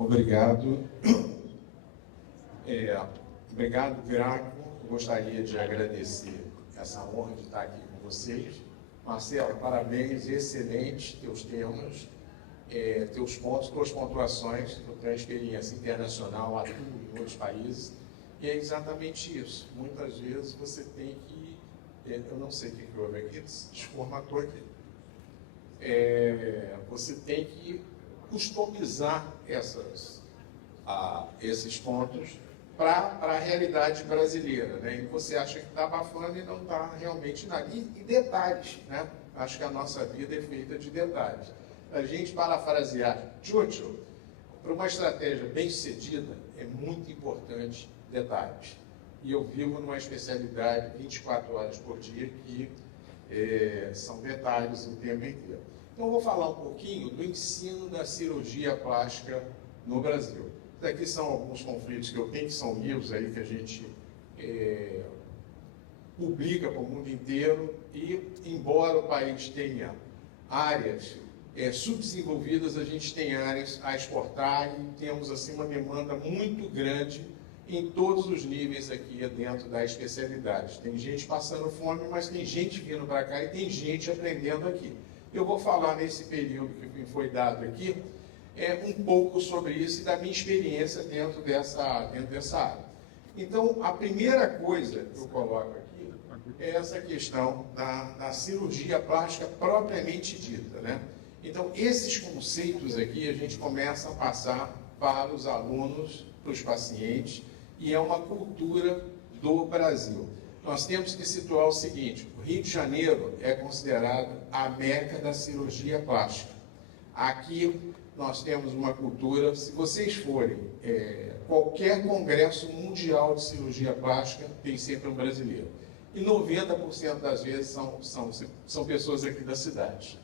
Obrigado. Obrigado, Graco. Gostaria de agradecer essa honra de estar aqui com vocês. Marcelo, parabéns, excelente teus temas, teus pontos, tuas pontuações. Eu tenho experiência internacional, atuo em outros países, e é exatamente isso. Muitas vezes você tem que, eu não sei o que houve aqui, desformatou aqui. Você tem que customizar esses pontos para a realidade brasileira, né? E você acha que está abafando e não está realmente nada. E detalhes, né? Acho que a nossa vida é feita de detalhes. A gente parafrasear Churchill, para uma estratégia bem-sucedida, é muito importante detalhes. E eu vivo numa especialidade 24 horas por dia que são detalhes o tempo inteiro. Então, eu vou falar um pouquinho do ensino da cirurgia plástica no Brasil. Daqui são alguns conflitos que eu tenho, que são livros aí que a gente publica para o mundo inteiro, e embora o país tenha áreas subdesenvolvidas, a gente tem áreas a exportar e temos assim uma demanda muito grande em todos os níveis aqui dentro da especialidade. Tem gente passando fome, mas tem gente vindo para cá e tem gente aprendendo aqui. Eu vou falar nesse período que me foi dado aqui, um pouco sobre isso e da minha experiência dentro dessa área. Então, a primeira coisa que eu coloco aqui é essa questão da cirurgia plástica propriamente dita, né? Então, esses conceitos aqui a gente começa a passar para os alunos, para os pacientes, e é uma cultura do Brasil. Nós temos que situar o seguinte: o Rio de Janeiro é considerado a meca da cirurgia plástica. Aqui nós temos uma cultura, se vocês forem, qualquer congresso mundial de cirurgia plástica tem sempre um brasileiro. E 90% das vezes são pessoas aqui da cidade.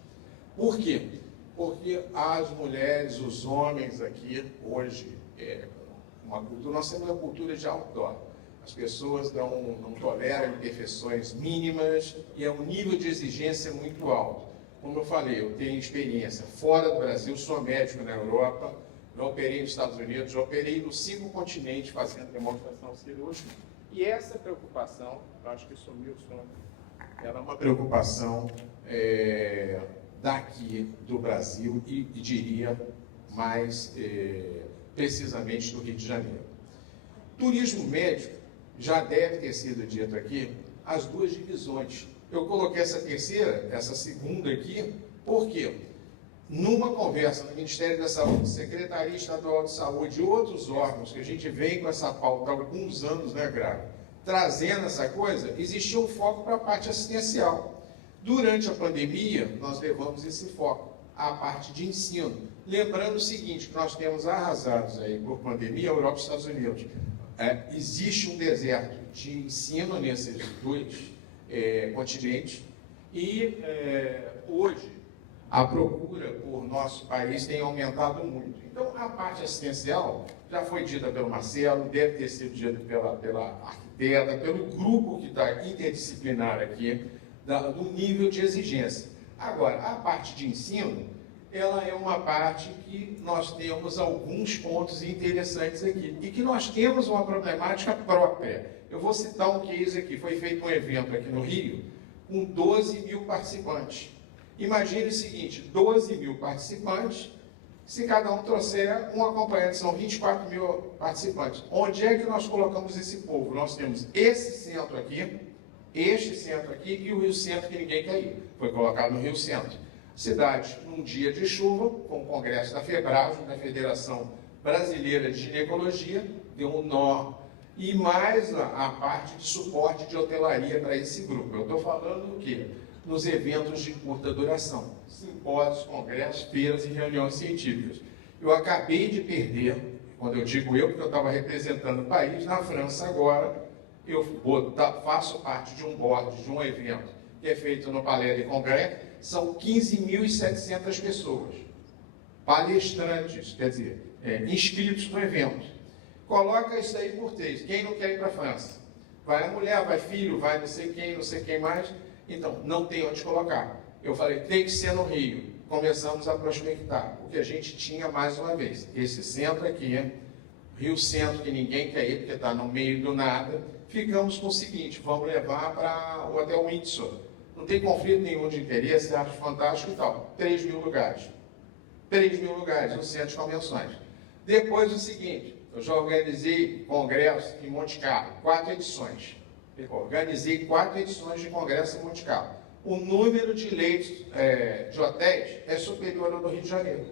Por quê? Porque as mulheres, os homens aqui, hoje, uma cultura, nós temos uma cultura de outdoor. As pessoas não toleram imperfeições mínimas e é um nível de exigência muito alto. Como eu falei, eu tenho experiência fora do Brasil, sou médico na Europa, já operei nos Estados Unidos, já operei nos 5 continentes fazendo demonstração cirúrgica. E essa preocupação, eu acho que sumiu o som, ela é uma preocupação daqui do Brasil e diria mais precisamente do Rio de Janeiro. Turismo médico, já deve ter sido dito aqui, as duas divisões. Eu coloquei essa segunda aqui, porque numa conversa no Ministério da Saúde, Secretaria Estadual de Saúde e outros órgãos, que a gente vem com essa pauta há alguns anos, né, Graco, trazendo essa coisa, existia um foco para a parte assistencial. Durante a pandemia, nós levamos esse foco à parte de ensino. Lembrando o seguinte, que nós temos arrasados aí por pandemia, a Europa e os Estados Unidos. Existe um deserto de ensino nesses dois continentes e hoje a procura por nosso país tem aumentado muito. Então, a parte assistencial já foi dita pelo Marcelo, deve ter sido dita pela arquiteta, pelo grupo que está interdisciplinar aqui, do nível de exigência. Agora, a parte de ensino, ela é uma parte que nós temos alguns pontos interessantes aqui e que nós temos uma problemática própria. Eu vou citar um case aqui. Foi feito um evento aqui no Rio com 12 mil participantes. Imagine o seguinte: 12 mil participantes, se cada um trouxer um acompanhante, são 24 mil participantes. Onde é que nós colocamos esse povo? Nós temos esse centro aqui, este centro aqui e o Rio Centro, que ninguém quer ir. Foi colocado no Rio Centro. Cidade, num dia de chuva, com o congresso da FEBRASO, da Federação Brasileira de Ginecologia, deu um nó. E mais a parte de suporte de hotelaria para esse grupo. Eu estou falando do quê? Nos eventos de curta duração. Simpósios, congressos, feiras e reuniões científicas. Eu acabei de perder, quando eu digo eu, porque eu estava representando o país, na França agora, eu faço parte de um board, de um evento, que é feito no Palais de Congrès. São 15.700 pessoas, palestrantes, quer dizer, inscritos no evento. Coloca isso aí por 3. Quem não quer ir para a França? Vai a mulher, vai filho, vai não sei quem mais. Então, não tem onde colocar. Eu falei, tem que ser no Rio. começamos a prospectar, porque a gente tinha, mais uma vez, esse centro aqui, Rio Centro, que ninguém quer ir, porque está no meio do nada. Ficamos com o seguinte: vamos levar para o Hotel Windsor. Não tem conflito nenhum de interesse, acho fantástico e tal. 3 mil lugares. 3 mil lugares no centro de convenções. Depois o seguinte: eu já organizei congresso em Monte Carlo, 4 edições. Organizei 4 edições de congresso em Monte Carlo. O número de leitos de hotéis é superior ao do Rio de Janeiro.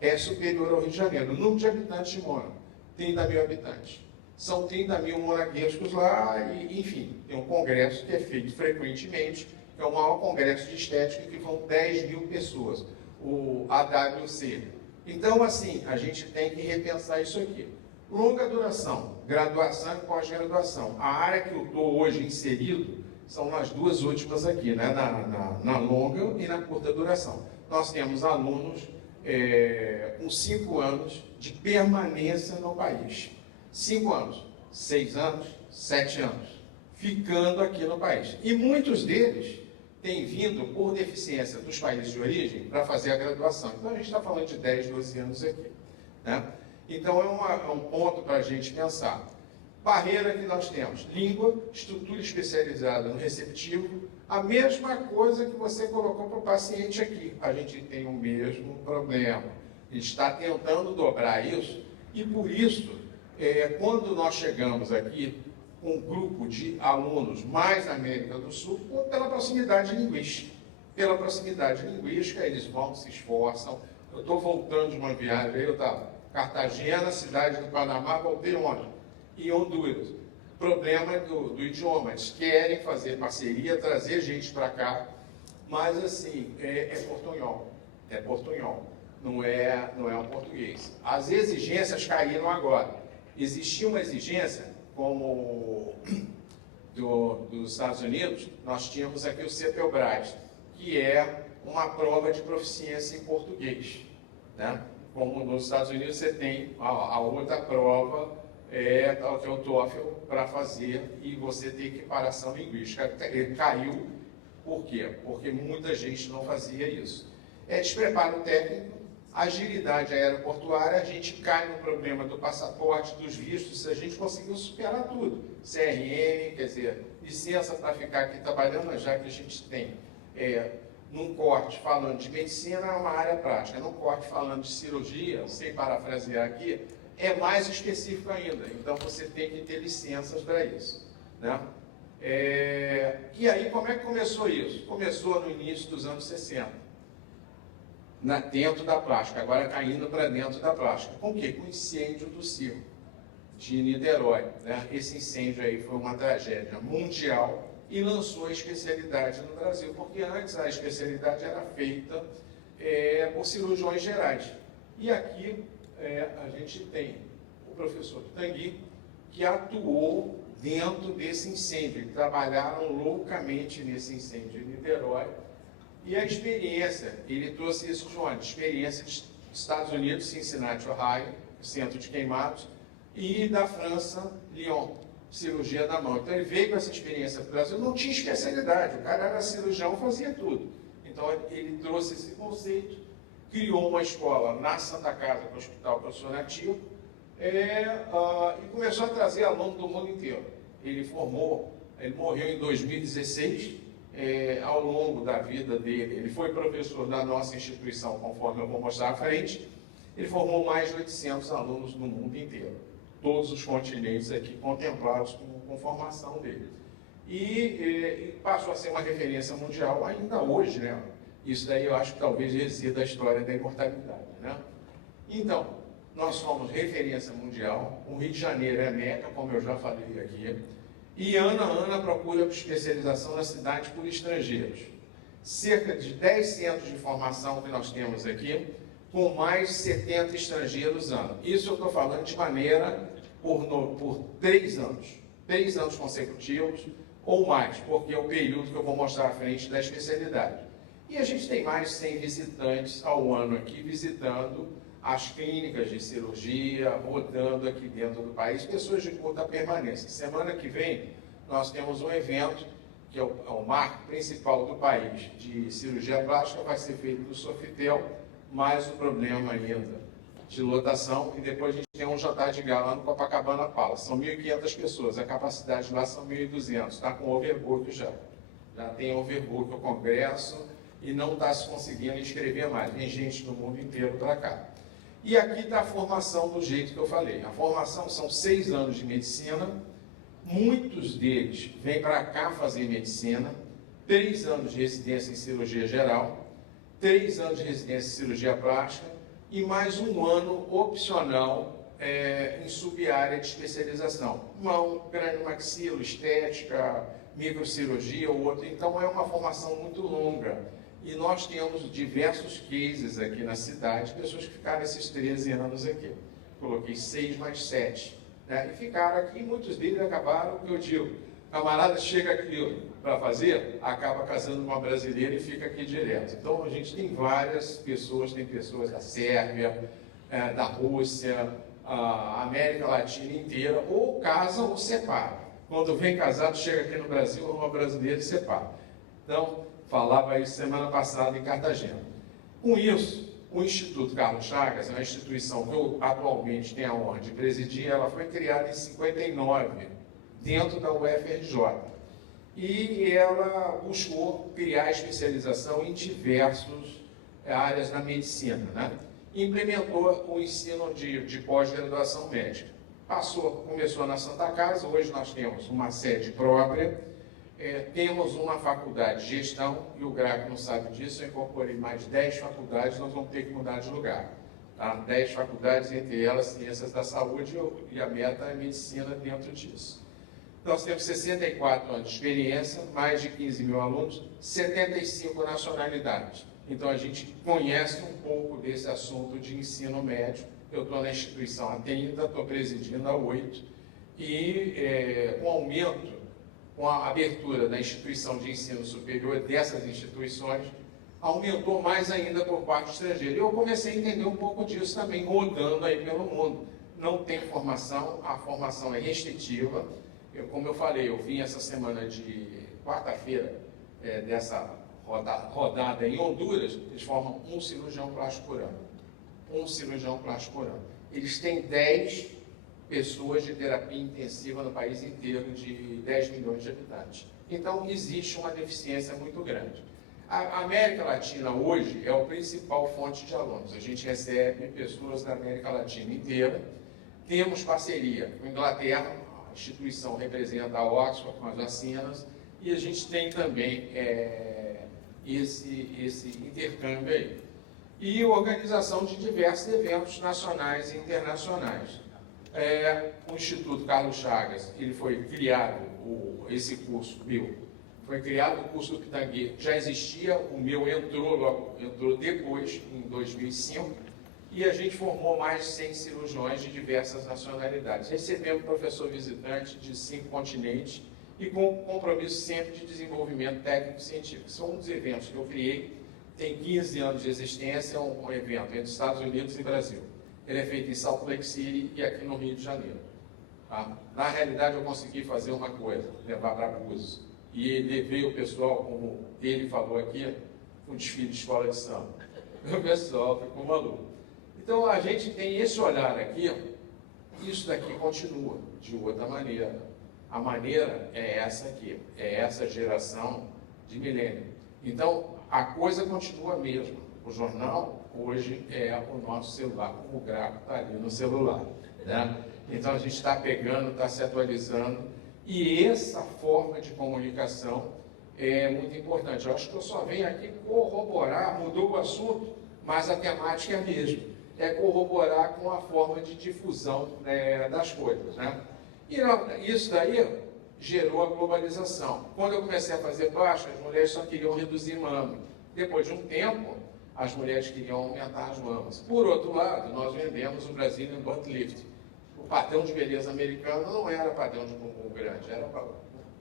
É superior ao Rio de Janeiro. O número de habitantes de Mônaco, 30 mil habitantes. São 30 mil monaguescos lá, e, enfim, tem um congresso que é feito frequentemente, que é o maior congresso de estética, que vão 10 mil pessoas, o AWC. Então, assim, a gente tem que repensar isso aqui. Longa duração, graduação e pós-graduação. A área que eu estou hoje inserido são nas duas últimas aqui, né? na longa e na curta duração. Nós temos alunos com 5 anos de permanência no país. 5 anos, 6 anos, 7 anos, ficando aqui no país. E muitos deles têm vindo por deficiência dos países de origem para fazer a graduação. Então a gente está falando de 10, 12 anos aqui, né? Então é um ponto para a gente pensar. Barreira que nós temos: língua, estrutura especializada no receptivo, a mesma coisa que você colocou para o paciente aqui. A gente tem o mesmo problema. A gente está tentando dobrar isso, e por isso, quando nós chegamos aqui, um grupo de alunos mais na América do Sul, pela proximidade linguística. Pela proximidade linguística, eles vão, se esforçam. Eu estou voltando de uma viagem, eu estava em Cartagena, cidade do Panamá, voltei ontem, em Honduras. Problema do idioma, eles querem fazer parceria, trazer gente para cá, mas assim, é portunhol, não é um português. As exigências caíram agora. Existia uma exigência, como dos Estados Unidos, nós tínhamos aqui o CEPELBRAS, que é uma prova de proficiência em português, né? Como nos Estados Unidos você tem a outra prova, que é o TOEFL, para fazer, e você tem equiparação linguística. Ele caiu, por quê? Porque muita gente não fazia isso. Despreparo técnico, agilidade aeroportuária, a gente cai no problema do passaporte, dos vistos, a gente conseguiu superar tudo. CRM, quer dizer, licença para ficar aqui trabalhando, já que a gente tem, num corte falando de medicina, é uma área prática, num corte falando de cirurgia, sem parafrasear aqui, é mais específico ainda, então você tem que ter licenças para isso, né? E aí, como é que começou isso? Começou no início dos anos 60. Dentro da plástica, agora caindo para dentro da plástica. Com o quê? Com o incêndio do circo de Niterói, né? Esse incêndio aí foi uma tragédia mundial e lançou a especialidade no Brasil, porque antes a especialidade era feita por cirurgiões gerais. E aqui a gente tem o professor Tanguy, que atuou dentro desse incêndio. Eles trabalharam loucamente nesse incêndio em Niterói. E a experiência, ele trouxe isso de onde? Experiência dos Estados Unidos, Cincinnati, Ohio, centro de queimados, e da França, Lyon, cirurgia da mão. Então ele veio com essa experiência para o Brasil, não tinha especialidade, o cara era cirurgião, fazia tudo. Então ele trouxe esse conceito, criou uma escola na Santa Casa, no Hospital Professor Nativo, e começou a trazer aluno do mundo inteiro. Ele morreu em 2016, ao longo da vida dele, ele foi professor da nossa instituição, conforme eu vou mostrar à frente. Ele formou mais de 800 alunos no mundo inteiro, todos os continentes aqui contemplados com formação dele. E passou a ser uma referência mundial ainda hoje, né? Isso daí eu acho que talvez resida a história da imortalidade, né? Então, nós somos referência mundial, o Rio de Janeiro é Meca, como eu já falei aqui, e ano a ano a procura por especialização na cidade por estrangeiros. Cerca de 10 centros de formação que nós temos aqui, com mais de 70 estrangeiros ano. Isso eu estou falando de maneira por 3 anos. 3 anos consecutivos ou mais, porque é o período que eu vou mostrar à frente da especialidade. E a gente tem mais de 100 visitantes ao ano aqui, visitando as clínicas de cirurgia, rodando aqui dentro do país, pessoas de curta permanência. Semana que vem, nós temos um evento que é o marco principal do país de cirurgia plástica, vai ser feito no Sofitel, mais o problema ainda de lotação, e depois a gente tem um jantar de gala no Copacabana Palace. São 1.500 pessoas, a capacidade lá são 1.200, está com overbook já. Já tem overbook o Congresso e não está se conseguindo inscrever mais. Vem gente do mundo inteiro para cá. E aqui está a formação do jeito que eu falei. A formação são 6 anos de medicina, muitos deles vêm para cá fazer medicina, 3 anos de residência em cirurgia geral, 3 anos de residência em cirurgia plástica, e mais um ano opcional em sub-área de especialização. Mão, crânio maxilo, estética, microcirurgia ou outro. Então é uma formação muito longa. E nós temos diversos cases aqui na cidade, pessoas que ficaram esses 13 anos aqui. Coloquei 6 mais 7. Né? E ficaram aqui, muitos deles acabaram, o que eu digo, camarada chega aqui para fazer, acaba casando com uma brasileira e fica aqui direto. Então a gente tem várias pessoas, tem pessoas da Sérvia, da Rússia, a América Latina inteira, ou casam ou separam. Quando vem casado, chega aqui no Brasil, uma brasileira e separa. Então, falava isso semana passada em Cartagena. Com isso, o Instituto Carlos Chagas é uma instituição que eu atualmente tenho a honra de presidir, ela foi criada em 59, dentro da UFRJ. E ela buscou criar especialização em diversas áreas na medicina, né? Implementou o ensino de pós-graduação médica. Começou na Santa Casa, hoje nós temos uma sede própria, temos uma faculdade de gestão, e o GRAC não sabe disso, eu incorporei mais 10 faculdades, nós vamos ter que mudar de lugar. Tá? 10 faculdades, entre elas ciências da saúde, e a meta é medicina dentro disso. Nós temos 64 anos de experiência, mais de 15 mil alunos, 75 nacionalidades. Então, a gente conhece um pouco desse assunto de ensino médio. Eu estou na instituição há 30, estou presidindo há 8. E com o aumento, com a abertura da instituição de ensino superior, dessas instituições, aumentou mais ainda por parte estrangeira. E eu comecei a entender um pouco disso também, rodando aí pelo mundo. Não tem formação, a formação é restritiva. Como eu falei, eu vim essa semana de quarta-feira dessa rodada em Honduras, eles formam um cirurgião plástico por ano. Um cirurgião plástico por ano. Eles têm 10 pessoas de terapia intensiva no país inteiro, de 10 milhões de habitantes. Então, existe uma deficiência muito grande. A América Latina hoje é a principal fonte de alunos. A gente recebe pessoas da América Latina inteira. Temos parceria com a Inglaterra, a instituição representa a Oxford com as vacinas, e a gente tem também esse intercâmbio aí. E organização de diversos eventos nacionais e internacionais. O Instituto Carlos Chagas, ele foi criado, esse curso meu, foi criado o curso do Pitangui, já existia, o meu entrou depois, em 2005, e a gente formou mais de 100 cirurgiões de diversas nacionalidades. Recebemos professor visitante de 5 continentes e com compromisso sempre de desenvolvimento técnico-científico. São um dos eventos que eu criei, tem 15 anos de existência, um evento entre Estados Unidos e Brasil. Ele é feito em Salt Lake City e aqui no Rio de Janeiro. Tá? Na realidade, eu consegui fazer uma coisa, levar para Búzios. E levei o pessoal, como ele falou aqui, um desfile de escola de samba. O pessoal ficou maluco. Então, a gente tem esse olhar aqui, isso daqui continua de outra maneira. A maneira é essa aqui, é essa geração de milênio. Então, a coisa continua a mesma. O jornal, hoje, é o nosso celular, como o gráfico está ali no celular. Né? Então, a gente está pegando, está se atualizando, e essa forma de comunicação é muito importante. Eu acho que eu só venho aqui corroborar, mudou o assunto, mas a temática é a mesma. É corroborar com a forma de difusão das coisas. Né? E isso daí gerou a globalização. Quando eu comecei a fazer plástica, as mulheres só queriam reduzir mama. Depois de um tempo, as mulheres queriam aumentar as mamas. Por outro lado, nós vendemos o Brazilian Butt Lift. O padrão de beleza americano não era padrão de bumbum grande, era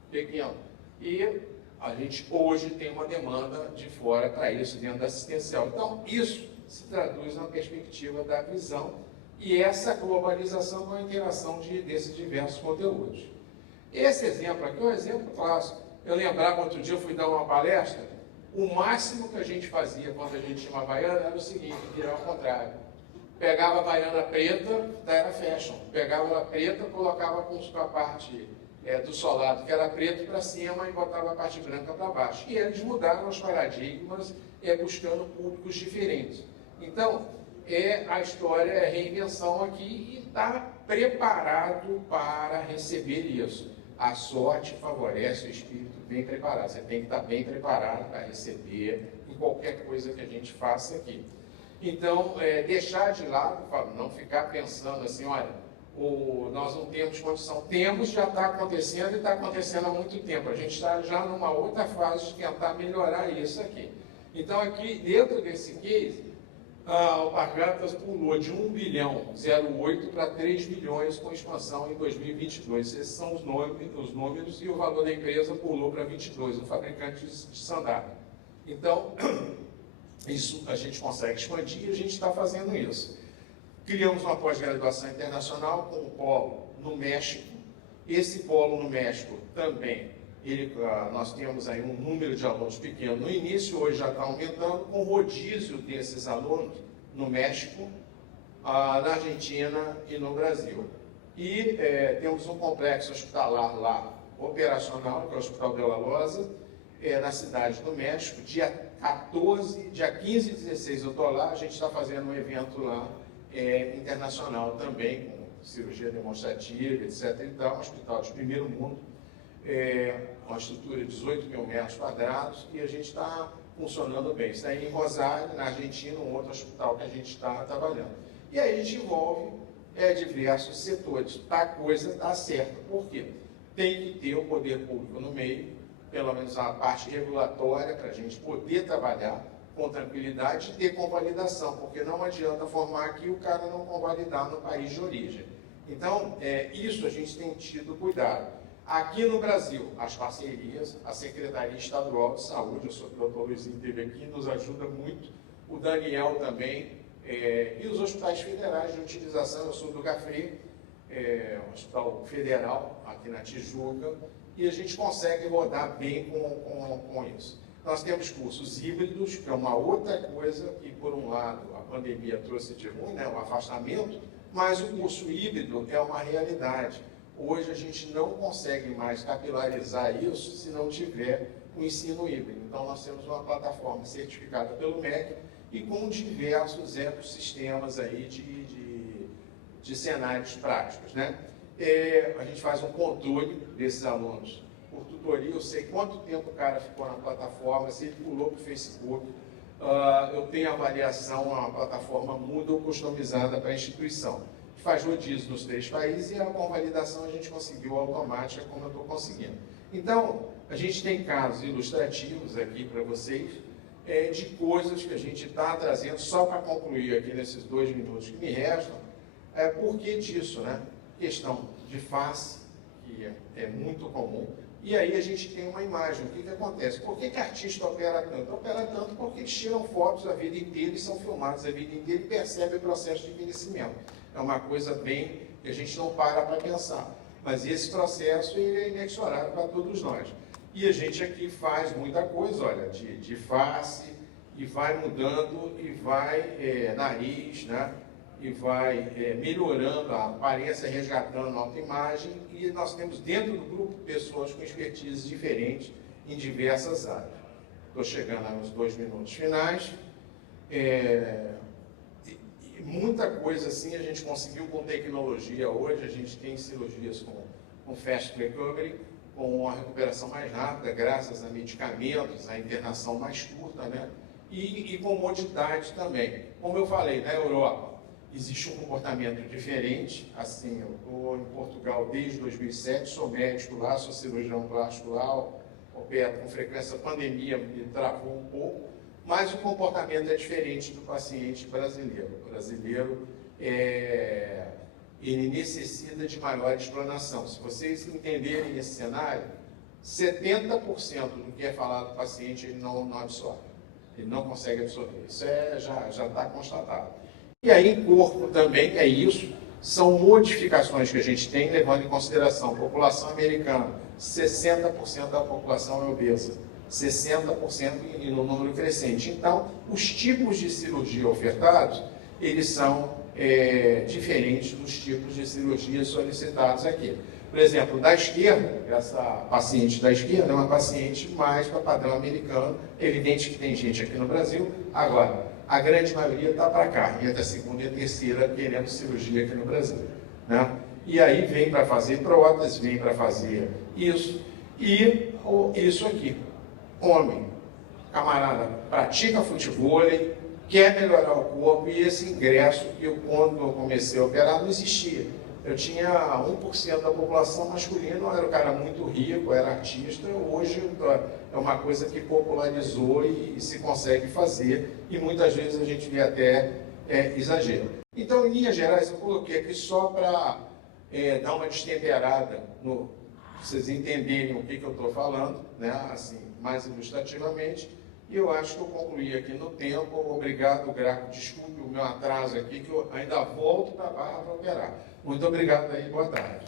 pequeno. E a gente hoje tem uma demanda de fora para isso, dentro da assistencial. Então, isso se traduz na perspectiva da visão e essa globalização com a interação desses diversos conteúdos. Esse exemplo aqui é um exemplo clássico. Eu lembrava, outro dia eu fui dar uma palestra, o máximo que a gente fazia quando a gente tinha uma Havaiana era o seguinte, virar ao contrário. Pegava a Havaiana preta, era fashion. Pegava a preta, colocava com a parte do solado, que era preto, para cima e botava a parte branca para baixo. E eles mudaram os paradigmas, buscando públicos diferentes. Então, a história é reinvenção aqui e está preparado para receber isso. A sorte favorece o espírito bem preparado. Você tem que estar bem preparado para receber em qualquer coisa que a gente faça aqui. Então, deixar de lado, não ficar pensando assim, olha, nós não temos condição. Temos, já está acontecendo e está acontecendo há muito tempo. A gente está já numa outra fase de tentar melhorar isso aqui. Então, aqui, dentro desse case, o Pacatas pulou de 1,08 bilhão para 3 bilhões com expansão em 2022. Esses são os números e o valor da empresa pulou para 22, o fabricante de sandália. Então, isso a gente consegue expandir e a gente está fazendo isso. Criamos uma pós-graduação internacional com o polo no México. Esse polo no México também, nós temos aí um número de alunos pequeno no início, hoje já está aumentando, com rodízio desses alunos no México, na Argentina e no Brasil. E temos um complexo hospitalar lá, operacional, que é o Hospital de La Loza, na cidade do México. Dia 15 e 16 eu estou lá, a gente está fazendo um evento lá, internacional também, com cirurgia demonstrativa, etc. Então, um hospital de primeiro mundo, uma estrutura de 18 mil metros quadrados, e a gente está funcionando bem. Isso aí em Rosário, na Argentina, um outro hospital que a gente está trabalhando. E aí a gente envolve diversos setores. A coisa está certa. Por quê? Tem que ter o poder público no meio, pelo menos a parte regulatória, para a gente poder trabalhar com tranquilidade e ter convalidação, porque não adianta formar aqui e o cara não convalidar no país de origem. Então, isso a gente tem tido cuidado. Aqui no Brasil, as parcerias, a Secretaria Estadual de Saúde, o doutor Luizinho esteve aqui, nos ajuda muito, o Daniel também, e os hospitais federais de utilização. Eu sou do GAFRI, um hospital federal aqui na Tijuca, e a gente consegue rodar bem com isso. Nós temos cursos híbridos, que é uma outra coisa que, por um lado, a pandemia trouxe de ruim, né, um afastamento, mas o curso híbrido é uma realidade. Hoje a gente não consegue mais capilarizar isso se não tiver o ensino híbrido. Então nós temos uma plataforma certificada pelo MEC e com diversos ecossistemas aí de cenários práticos, né? A gente faz um controle desses alunos por tutoria. Eu sei quanto tempo o cara ficou na plataforma, se ele pulou para o Facebook. Eu tenho avaliação, a plataforma muda ou customizada para a instituição. Faz rodízio nos 3 países e a convalidação a gente conseguiu automática, como eu estou conseguindo. Então, a gente tem casos ilustrativos aqui para vocês, de coisas que a gente está trazendo, só para concluir aqui nesses 2 minutos que me restam, por que disso, né? Questão de face, que é muito comum, e aí a gente tem uma imagem. O que acontece? Por que artista opera tanto? Opera tanto porque eles tiram fotos a vida inteira e são filmados a vida inteira e percebem o processo de envelhecimento. É uma coisa bem que a gente não para pensar. Mas esse processo é inexorável para todos nós. E a gente aqui faz muita coisa, olha, de face, e vai mudando, e vai nariz, né? E vai melhorando a aparência, resgatando a autoimagem. E nós temos dentro do grupo pessoas com expertise diferentes em diversas áreas. Estou chegando aos 2 minutos finais. Muita coisa assim a gente conseguiu com tecnologia. Hoje a gente tem cirurgias com fast recovery, com uma recuperação mais rápida, graças a medicamentos, a internação mais curta, né? E comodidade também. Como eu falei, na Europa existe um comportamento diferente. Assim, eu estou em Portugal desde 2007, sou médico lá, sou cirurgião plástico lá, opero com frequência. A pandemia me travou um pouco, mas o comportamento é diferente do paciente brasileiro. O brasileiro, ele necessita de maior explanação. Se vocês entenderem esse cenário, 70% do que é falado do paciente ele não absorve. Ele não consegue absorver. Isso já está constatado. E aí, em corpo também é isso. São modificações que a gente tem, levando em consideração a população americana. 60% da população é obesa, 60% e no número crescente. Então, os tipos de cirurgia ofertados, eles são diferentes dos tipos de cirurgias solicitados aqui. Por exemplo, da esquerda, essa paciente da esquerda é uma paciente mais para padrão americano. É evidente que tem gente aqui no Brasil. Agora, a grande maioria está para cá, entre a segunda e a terceira querendo cirurgia aqui no Brasil, né? E aí vem para fazer prótese, vem para fazer isso e isso aqui. Homem, camarada, pratica futevôlei, quer melhorar o corpo, e esse ingresso que eu, quando eu comecei a operar, não existia. Eu tinha 1% da população masculina, eu era um cara muito rico, era artista. Hoje é uma coisa que popularizou e se consegue fazer, e muitas vezes a gente vê até exagero. Então, em linhas gerais, eu coloquei aqui só para dar uma destemperada, para vocês entenderem o que eu estou falando, né? Assim, mais ilustrativamente. E eu acho que eu concluí aqui no tempo. Obrigado, Graco. Desculpe o meu atraso aqui, que eu ainda volto para a Barra para operar. Muito obrigado aí, boa tarde.